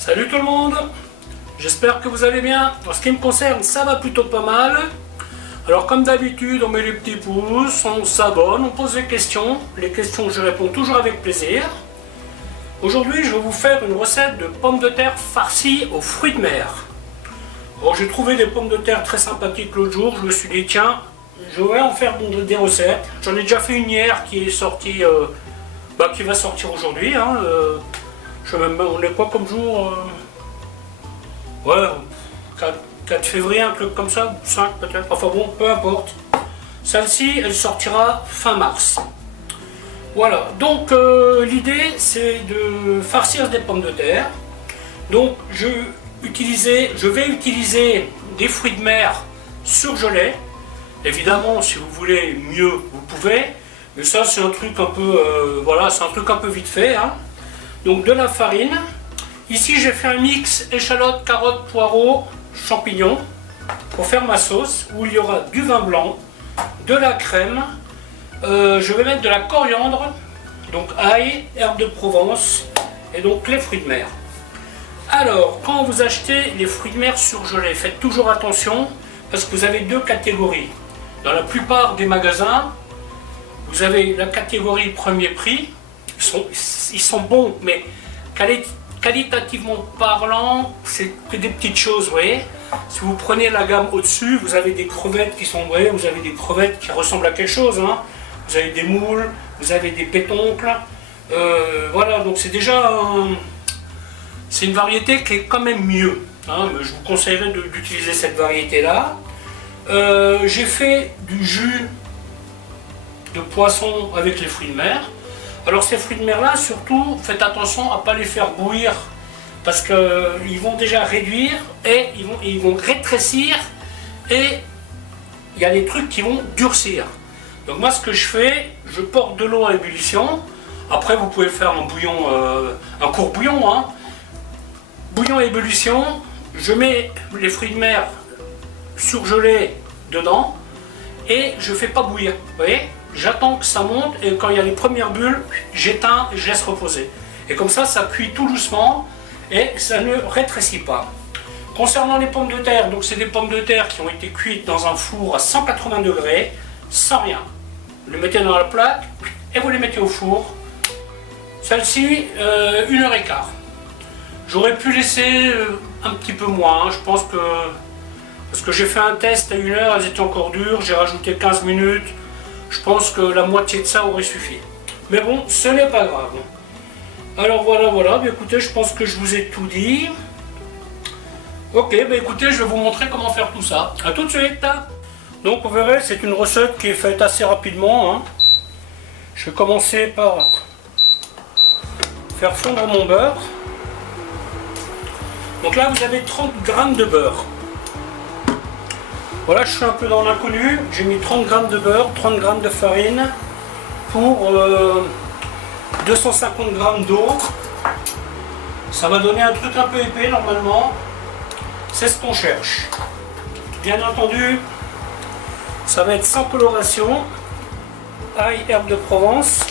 Salut tout le monde, j'espère que vous allez bien. En ce qui me concerne, ça va plutôt pas mal. Alors comme d'habitude, on met les petits pouces, on s'abonne, on pose des questions. Les questions, je réponds toujours avec plaisir. Aujourd'hui, je vais vous faire une recette de pommes de terre farcies aux fruits de mer. Alors j'ai trouvé des pommes de terre très sympathiques l'autre jour, je me suis dit tiens, je vais en faire des recettes. J'en ai déjà fait une hier qui est sortie, qui va sortir aujourd'hui. Je sais même, on est quoi comme jour Ouais, 4 février, un truc comme ça, 5 peut-être, enfin bon, peu importe. Celle-ci, elle sortira fin mars. Voilà, donc l'idée c'est de farcir des pommes de terre. Donc je vais utiliser des fruits de mer surgelés. Évidemment, si vous voulez mieux, vous pouvez. Mais ça c'est un truc un peu, c'est un truc un peu vite fait. Donc de la farine. Ici j'ai fait un mix échalote, carottes, poireaux, champignons pour faire ma sauce où il y aura du vin blanc, de la crème, je vais mettre de la coriandre, donc ail, herbe de Provence et donc les fruits de mer. Alors quand vous achetez les fruits de mer surgelés, faites toujours attention parce que vous avez deux catégories. Dans la plupart des magasins, vous avez la catégorie premier prix. Ils sont bons, mais qualitativement parlant, c'est que des petites choses, vous voyez. Si vous prenez la gamme au-dessus, vous avez des crevettes qui sont, vous voyez, vous avez des crevettes qui ressemblent à quelque chose. Vous avez des moules, vous avez des pétoncles. Voilà, donc c'est déjà c'est une variété qui est quand même mieux. Mais je vous conseillerais d'utiliser cette variété-là. J'ai fait du jus de poisson avec les fruits de mer. Alors ces fruits de mer là, surtout faites attention à ne pas les faire bouillir parce qu'ils vont déjà réduire et ils vont rétrécir et il y a des trucs qui vont durcir. Donc moi ce que je fais, je porte de l'eau à ébullition. Après vous pouvez faire un bouillon, un court bouillon. Bouillon à ébullition, je mets les fruits de mer surgelés dedans et je ne fais pas bouillir, vous voyez. J'attends que ça monte et quand il y a les premières bulles, j'éteins et je laisse reposer. Et comme ça, ça cuit tout doucement et ça ne rétrécit pas. Concernant les pommes de terre, donc c'est des pommes de terre qui ont été cuites dans un four à 180 degrés, sans rien. Vous les mettez dans la plaque et vous les mettez au four. Celle-ci, 1h15. J'aurais pu laisser un petit peu moins, je pense que... Parce que j'ai fait un test à 1h, elles étaient encore dures, j'ai rajouté 15 minutes. Je pense que la moitié de ça aurait suffi. Mais bon, ce n'est pas grave. Alors voilà, écoutez, je pense que je vous ai tout dit. Ok, écoutez, je vais vous montrer comment faire tout ça. A tout de suite. Donc vous verrez, c'est une recette qui est faite assez rapidement. Je vais commencer par faire fondre mon beurre. Donc là, vous avez 30 g de beurre. Voilà, je suis un peu dans l'inconnu, j'ai mis 30 g de beurre, 30 g de farine pour 250 g d'eau. Ça va donner un truc un peu épais normalement, c'est ce qu'on cherche. Bien entendu, ça va être sans coloration, ail, herbe de Provence.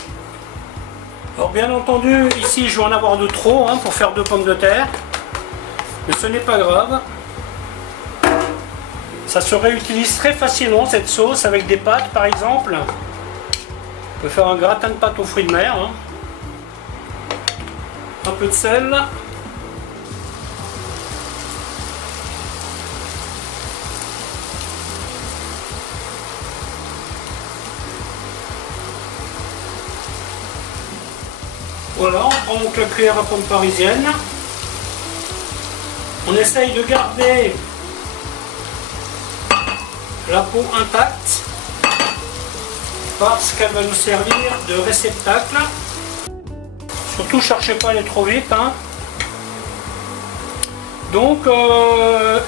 Alors bien entendu, ici je vais en avoir de trop pour faire 2 pommes de terre, mais ce n'est pas grave. Ça se réutilise très facilement cette sauce avec des pâtes par exemple. On peut faire un gratin de pâtes aux fruits de mer. Un peu de sel. Voilà, on prend donc la cuillère à pomme parisienne. On essaye de garder la peau intacte parce qu'elle va nous servir de réceptacle. Surtout cherchez pas à aller trop vite. Donc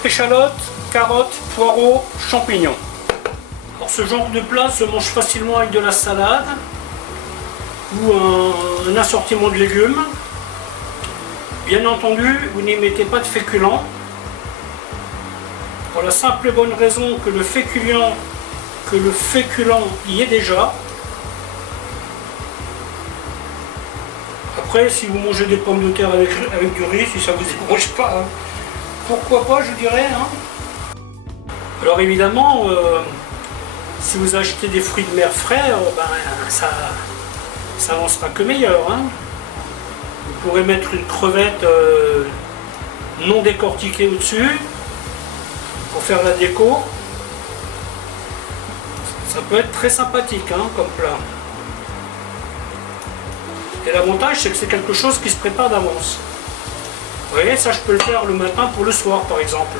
échalotes, carottes, poireaux, champignons. Alors ce genre de plat se mange facilement avec de la salade ou un assortiment de légumes. Bien entendu, vous n'y mettez pas de féculents. Pour la simple et bonne raison que le féculent y est déjà. Après, si vous mangez des pommes de terre avec du riz, si ça vous dérange pas, hein, pourquoi pas, je dirais. Hein. Alors évidemment, si vous achetez des fruits de mer frais, ça n'en sera que meilleur. Hein. Vous pourrez mettre une crevette non décortiquée au-dessus pour faire la déco. Ça peut être très sympathique hein, comme plat. Et l'avantage, c'est que c'est quelque chose qui se prépare d'avance. Vous voyez, ça je peux le faire le matin pour le soir par exemple.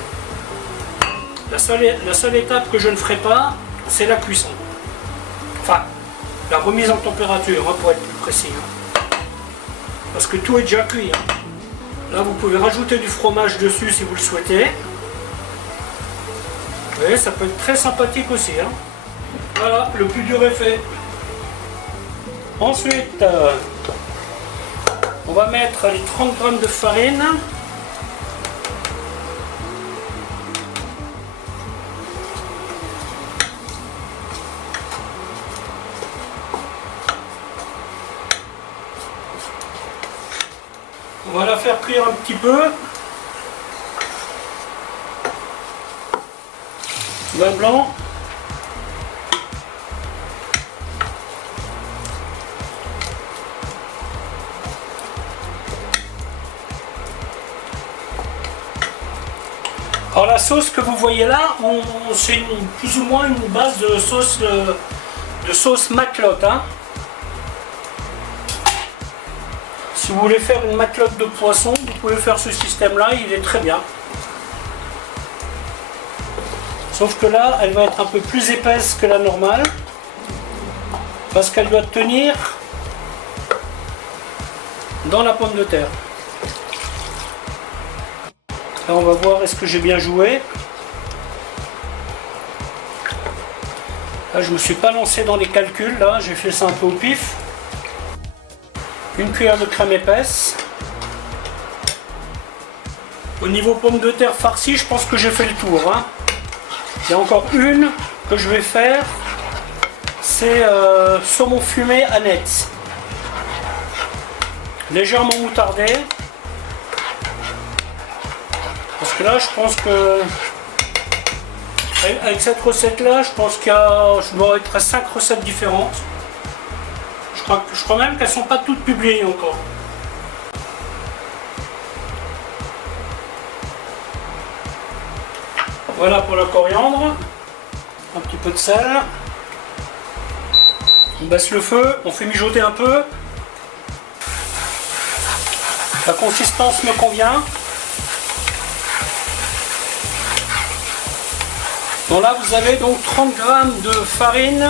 La seule étape que je ne ferai pas, c'est la cuisson. Enfin, la remise en température, hein, pour être plus précis. Hein. Parce que tout est déjà cuit. Hein. Là, vous pouvez rajouter du fromage dessus si vous le souhaitez. Vous voyez, ça peut être très sympathique aussi. Hein. Voilà, le plus dur est fait. Ensuite, on va mettre les 30 g de farine. On va la faire cuire un petit peu. Vin blanc. Alors la sauce que vous voyez là, c'est plus ou moins une base de sauce matelote. Hein. Si vous voulez faire une matelote de poisson, vous pouvez faire ce système-là, il est très bien. Sauf que là, elle va être un peu plus épaisse que la normale, parce qu'elle doit tenir dans la pomme de terre. Là, on va voir est-ce que j'ai bien joué. Là, je ne me suis pas lancé dans les calculs, là, j'ai fait ça un peu au pif. Une cuillère de crème épaisse. Au niveau pommes de terre farcies, je pense que j'ai fait le tour. Hein. Il y a encore une que je vais faire. C'est saumon fumé aneth. Légèrement moutardé. Parce que là, je pense que avec cette recette-là, je pense je dois être à 5 recettes différentes. Je crois même qu'elles ne sont pas toutes publiées encore. Voilà pour la coriandre. Un petit peu de sel. On baisse le feu, on fait mijoter un peu. La consistance me convient. Bon là vous avez donc 30 g de farine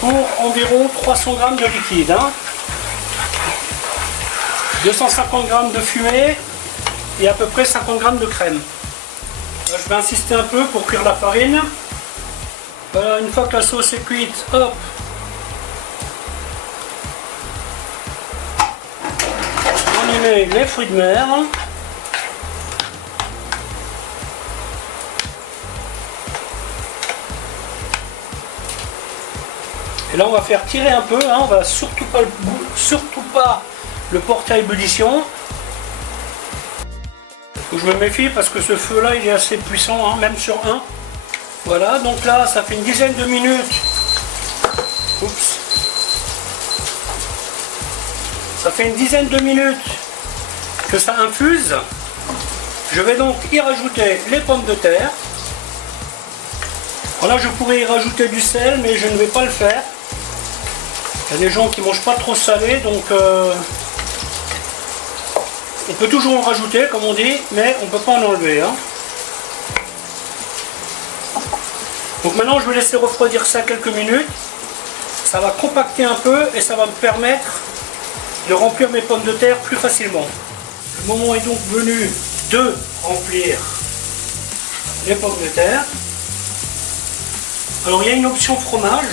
pour environ 300 g de liquide. Hein. 250 g de fumée et à peu près 50 g de crème. Là, je vais insister un peu pour cuire la farine. Voilà, une fois que la sauce est cuite, hop. On y met les fruits de mer. Et là on va faire tirer un peu, hein, on va surtout pas le porter à ébullition. Faut que je me méfie parce que ce feu là il est assez puissant, hein, même sur 1. Voilà, donc là ça fait une dizaine de minutes. Oups. Ça fait une dizaine de minutes que ça infuse. Je vais donc y rajouter les pommes de terre. Voilà, je pourrais y rajouter du sel, mais je ne vais pas le faire. Il y a des gens qui ne mangent pas trop salé, donc on peut toujours en rajouter, comme on dit, mais on ne peut pas en enlever. Hein. Donc maintenant, je vais laisser refroidir ça quelques minutes. Ça va compacter un peu et ça va me permettre de remplir mes pommes de terre plus facilement. Le moment est donc venu de remplir les pommes de terre. Alors il y a une option fromage.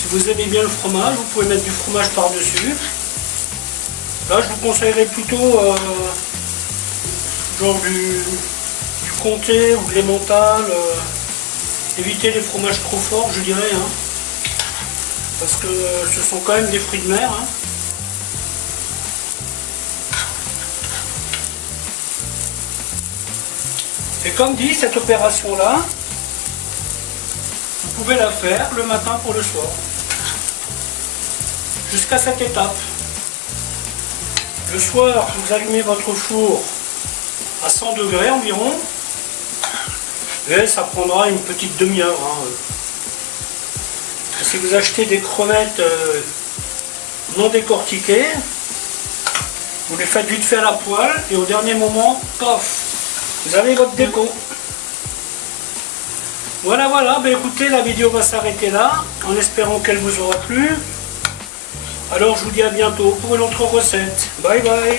Si vous aimez bien le fromage, vous pouvez mettre du fromage par-dessus. Là, je vous conseillerais plutôt genre du comté ou de l'emmental. Évitez les fromages trop forts, je dirais. Hein, parce que ce sont quand même des fruits de mer. Hein. Et comme dit, cette opération-là, vous pouvez la faire le matin pour le soir. Jusqu'à cette étape. Le soir, vous allumez votre four à 100 degrés environ. Et ça prendra une petite demi-heure. Si vous achetez des crevettes non décortiquées, vous les faites vite fait à la poêle et au dernier moment, paf, vous avez votre déco. Voilà, ben écoutez, la vidéo va s'arrêter là, en espérant qu'elle vous aura plu. Alors je vous dis à bientôt pour une autre recette. Bye bye.